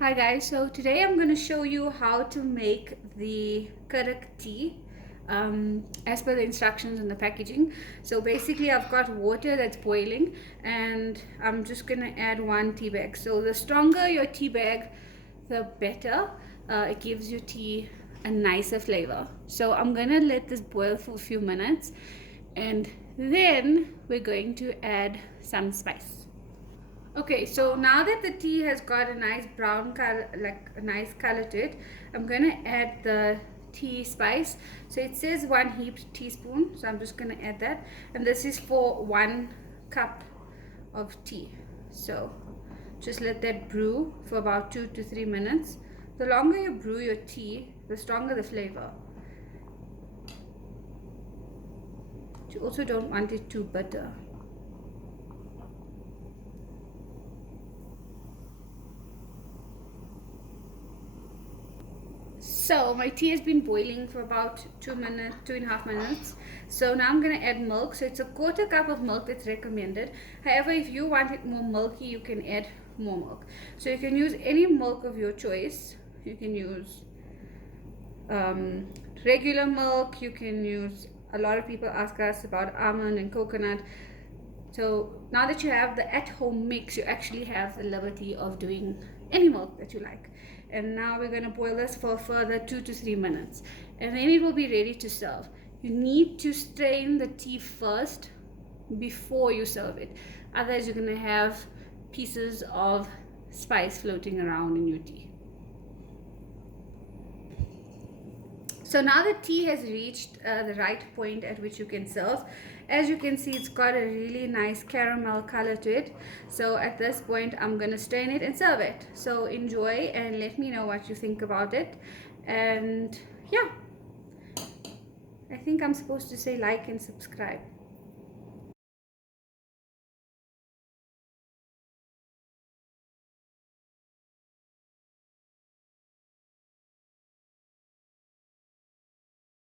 Hi guys, so today I'm going to show you how to make the Karak tea as per the instructions in the packaging. So basically I've got water that's boiling and I'm just going to add 1 tea bag. So the stronger your tea bag, the better. It gives your tea a nicer flavor. So I'm going to let this boil for a few minutes and then we're going to add some spice. Okay, so now that the tea has got a nice brown color, like a nice color to it, I'm gonna add the tea spice. So it says 1 heaped teaspoon, so I'm just gonna add that, and this is for 1 cup of tea. So just let that brew for about 2 to 3 minutes. The longer you brew your tea, the stronger the flavor. You also don't want it too bitter. So my tea has been boiling for about 2.5 minutes. So now I'm going to add milk. So it's a 1/4 cup of milk that's recommended. However, if you want it more milky, you can add more milk. So you can use any milk of your choice. You can use regular milk. You can use, a lot of people ask us about almond and coconut. So now that you have the at-home mix, you actually have the liberty of doing any milk that you like. And now we're going to boil this for a further 2 to 3 minutes. And then it will be ready to serve. You need to strain the tea first before you serve it. Otherwise, you're going to have pieces of spice floating around in your tea. So now the tea has reached the right point at which you can serve. As you can see, it's got a really nice caramel color to it. So at this point, I'm going to strain it and serve it. So enjoy and let me know what you think about it. And yeah, I think I'm supposed to say like and subscribe.